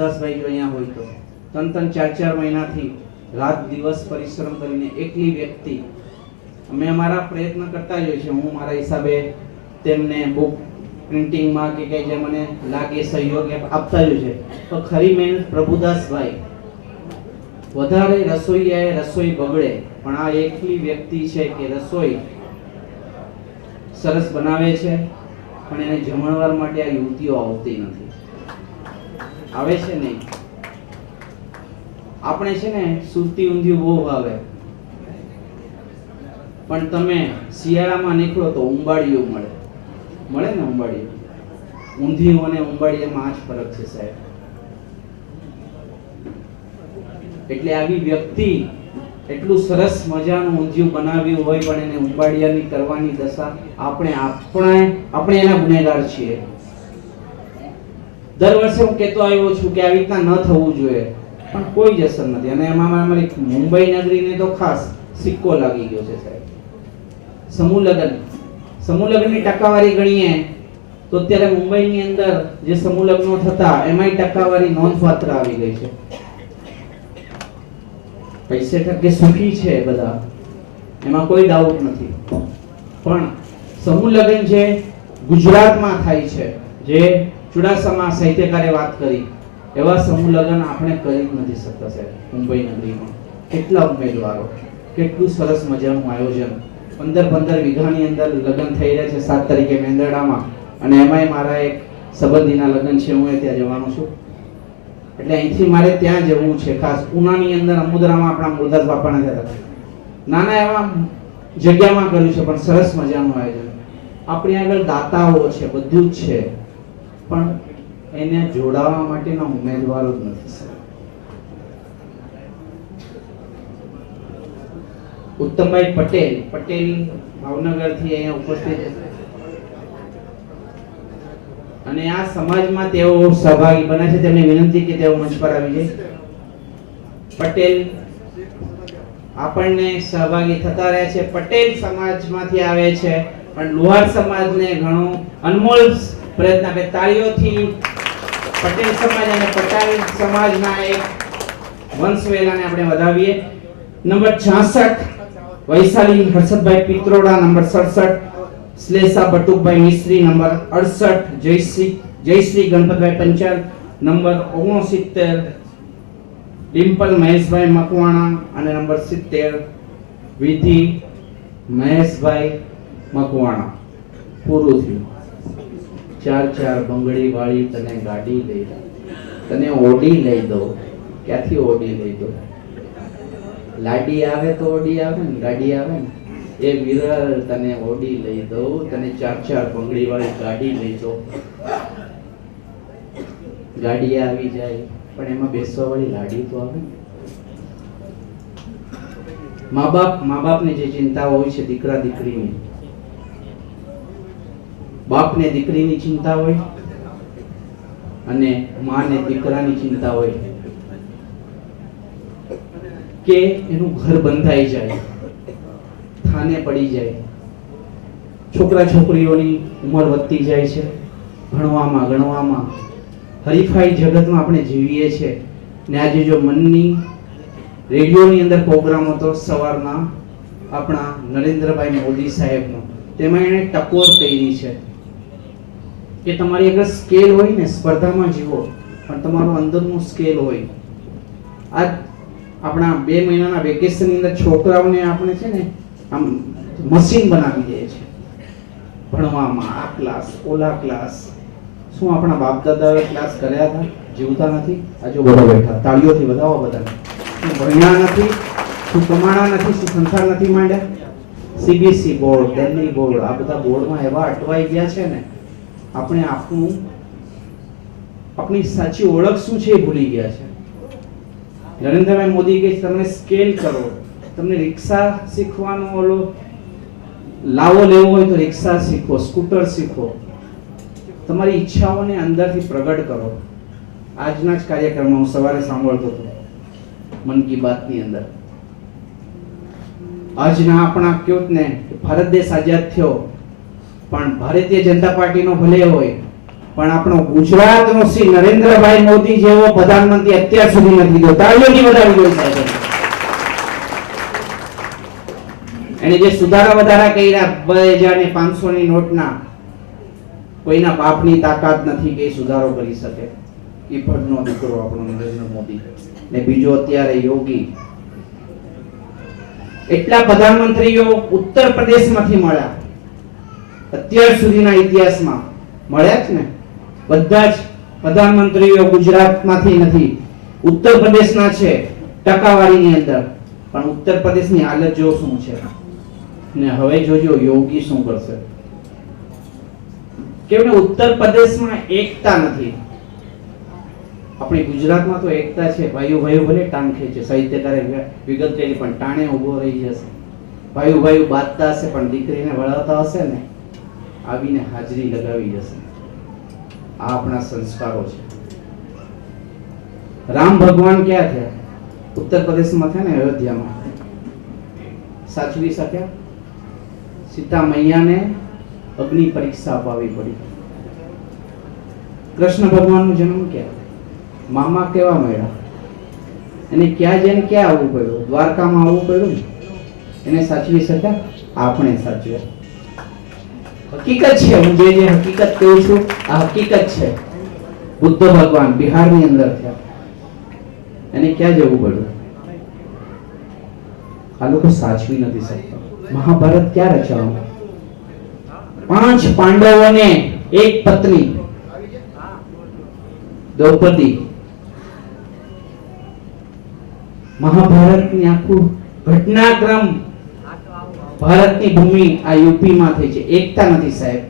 દાસભાઈ જો અહીંયા હોય તો ત્રણ ચાર મહિનાથી રાત દિવસ પરિશ્રમ કરીને એકલી વ્યક્તિ અમે અમારા પ્રયત્ન કરતા જ હોય છે. હું મારા હિસાબે તેમને બુક પ્રિન્ટિંગમાં કે કંઈ જે મને લાગે સહયોગ આપતા જ છે. તો ખરી મહેનત પ્રભુદાસભાઈ વધારે રસોઈયાએ રસોઈ બગડે પણ આ એકલી વ્યક્તિ છે કે રસોઈ સરસ બનાવે છે પણ એને જમણવાર માટે આ યુવતીઓ આવતી નથી, આવે છે નહીં. આપણે છે ને સુરતી ઊંધિયું બહુ ભાવે પણ તમે શિયાળામાં નીકળો તો ઉંબાડિયું મળે ને ઉંબાડિયું. ઊંધિયું અને ઉંબાડિયામાં આ જ ફરક છે સાહેબ. એટલે આવી વ્યક્તિ એટલું સરસ મજાનું ઊંધિયું બનાવ્યું હોય પણ એને ઉંબાડિયાની કરવાની દશા આપણે એના ગુનેગાર છીએ. દર વર્ષે હું કહેતો આવ્યો છું કે આવી રીતના ન થવું જોઈએ પણ કોઈ જ અસર નથી. અને એમાં અમારી મુંબઈ નગરીને તો ખાસ સિક્કો લાગી ગયો છે સાહેબ. સમૂહ લગ્નની ટકાવારી ગણીએ તો અત્યારે મુંબઈની અંદર જે સમૂહ લગ્નો થતા એમાંય ટકાવારી નોંધપાત્ર આવી ગઈ છે. પૈસે ટકે સુખી છે બધા, એમાં કોઈ ડાઉટ નથી. પણ સમૂહ લગ્ન જે ગુજરાતમાં થાય છે, જે ચુડાસમા સાહિત્યકારે વાત કરી, એવા સમૂહ લગ્ન આપણે કરી નથી શકતા સાહેબ. મુંબઈ નગરીમાં કેટલા ઉમેદવારો, કેટલું સરસ મજાનું આયોજન, 15 વીઘાની અંદર લગ્ન થઈ રહ્યા છે 7 તારીખે મેંદરડામાં. અને એમાંય મારા એક સંબંધીના લગ્ન છે, હું ત્યાં જવાનો છું. એટલે અહીંથી મારે ત્યાં જવું છે ખાસ. ઉનાની અંદર અમુદરામાં આપણા મુરદાસ બાપાના થયા, નાના એવા જગ્યામાં કર્યું છે પણ સરસ મજાનું આયોજન. આપણી આગળ દાતાઓ છે, બધું જ છે પણ એને જોડાવા માટેના ઉમેદવારો જ નથી. ઉત્તમભાઈ પટેલ ભાવનગરથી અહીંયા ઉપસ્થિત છે અને આ સમાજમાં તેઓ સહભાગી બને છે. તેમની વિનંતી કે તેઓ મંચ પર આવી જાય. પટેલ આપણને સહભાગી થતા રહે છે. પટેલ સમાજમાંથી આવે છે પણ લુહાર સમાજને ઘણો અનમોલ પ્રયત્ન આપે. તાળીઓથી પટેલ સમાજ અને પટેલ સમાજના એક વંશવેલાને આપણે વધાવીએ. નંબર 66 વૈશાલી હર્ષદભાઈ પિત્રોડા, નંબર 67 શ્લેષા બટુકભાઈ મિસ્ત્રી, નંબર 68 જયશ્રી ગણપતભાઈ પંચાલ, નંબર 69 ડિમ્પલ મહેશભાઈ મકવાણા અને નંબર 70 વિધિ મહેશભાઈ મકવાણા. પૂરું થયું. 4 બંગડી વાળી તને ગાડી લઈ દો, તને ઓડી લઈ દો. ક્યાંથી ઓડી લઈ દો? લાડી આવે તો ઓડી આવે ને, ગાડી આવે ને. એ વિરલ તને ઓડી લઈ દો, તને 4 બંગડી વાળી ગાડી લઈ દો. ગાડી આવી જાય પણ એમાં બેસવા વાળી લાડી તો આવે ને. મા બાપને જે ચિંતા હોય છે દીકરા દીકરીની, બાપને દીકરીની ચિંતા હોય અને માને દીકરાની ચિંતા હોય કે એનું ઘર બંધાઈ જાય, થાને પડી જાય. છોકરા છોકરીઓની ઉંમર વધતી જાય છે, ભણવામાં ગણવામાં હરીફાઈ જગતમાં આપણે જીવીએ છીએ. ને આજે જો મનની રેડિયોની અંદર પ્રોગ્રામ હતો સવારના આપણા નરેન્દ્રભાઈ મોદી સાહેબનો, તેમાં એણે ટકોર કરી છે કે તમારી અગર સ્કેલ હોય ને, સ્પર્ધામાં જીવો પણ તમારું અંદરનું સ્કેલ હોય. આજ આપણા 2 મહિનાના વેકેશનની અંદર છોકરાઓને આપણે છે ને આમ મશીન બનાવી દે છે ભણવામાં. આ ક્લાસ, ઓલા ક્લાસ. શું આપણા બાપ દાદાએ ક્લાસ કર્યા હતા? જીવતા નથી. આજુ બધા બેઠા, તાળીઓથી વધાવો બધાને. શું ભણ્યા નથી? શું કમાણા નથી? શું સંસાર નથી માંડ્યા? સીબીએસઈ બોર્ડ, દિલ્હી બોર્ડ, આ બધા બોર્ડમાં એવા અટવાઈ ગયા છે ને, આપણે આપણી સાચી ઓળખ શું છે એ ભૂલી ગયા છે. નરેન્દ્રભાઈ મોદી કહે તમે સ્કેલ કરો. તમને રિક્ષા શીખવાનો ઓલો લાવો લેવો હોય તો રિક્ષા શીખો, સ્કૂટર શીખો. તમારી ઈચ્છાઓને અંદરથી પ્રગટ કરો. આજના જ કાર્યક્રમમાં હું સવારે સાંભળતો હતો મન કી બાતની અંદર. આજના આપણા કયોત ને ભારત દેશ આઝાદ થયો પણ ભારતીય જનતા પાર્ટીનો ભલે હોય પણ આપણો ગુજરાતનો શ્રી નરેન્દ્રભાઈ મોદી જેવો પ્રધાનમંત્રી અત્યાર સુધી નથી થયો. તાળીઓથી વધાવી દો સાહેબ. એને જે સુધારા વધારા કર્યા 2000 ને 500 ની નોટના, કોઈના બાપની તાકાત નથી કે એ સુધારો કરી શકે. એ ભડનો દીકરો આપણો નરેન્દ્ર મોદી. ને બીજો અત્યારે યોગી. એટલા પ્રધાનમંત્રીઓ ઉત્તર પ્રદેશમાંથી મળ્યા અત્યાર સુધીના ઇતિહાસમાં મળ્યા જ ને. બધા જ પ્રધાનમંત્રીઓ ગુજરાતમાંથી નથી, ઉત્તર પ્રદેશના છે ટકાવારીની અંદર. પણ ઉત્તર પ્રદેશની હાલત જો શું છે, ને હવે જોજો યોગી શું કરશે. કેમ ઉત્તર પ્રદેશમાં એકતા નથી. આપણી ગુજરાતમાં તો એકતા છે. ભાઈઓ ભાઈઓ ભલે ટાંગ ખેંચે, સાહિત્યકારે વિગત કરી, પણ ટાણે ઉભો રહી જશે. ભાઈઓ ભાઈઓ બાંધતા હશે, પણ દીકરીને વળાવતા હશે ને, આવીને હાજરી લગાવી જશે. આ આપણા સંસ્કારો છે. રામ ભગવાન ક્યાં થયા? ઉત્તર પ્રદેશમાં થયા ને, અયોધ્યામાં. સાચવી શક્યા? સીતા મૈયાને અગ્નિ પરીક્ષા અપાવી પડી. કૃષ્ણ ભગવાનનો જન્મ ક્યાં? મામા કેવા મળ્યા? એને ક્યાં જઈને ક્યાં આવવું પડ્યું? દ્વારકામાં આવવું પડ્યું ને. એને સાચવી શક્યા? આપણે સાચવ્યા. હકીકત છે. હું જે હકીકત કહું છું આ હકીકત છે. બુદ્ધ ભગવાન બિહારની અંદર થયા. એને ક્યાં જવું પડ્યું? આ લોકો સાચવી નથી શકતા. મહાભારત ક્યાં રચાયું? 5 પાંડવોને એક પત્ની દ્રૌપદી. મહાભારતની આખું ઘટનાક્રમ ભારતની ભૂમિ આ યુપીમાં થઈ છે. એકતા નથી સાહેબ.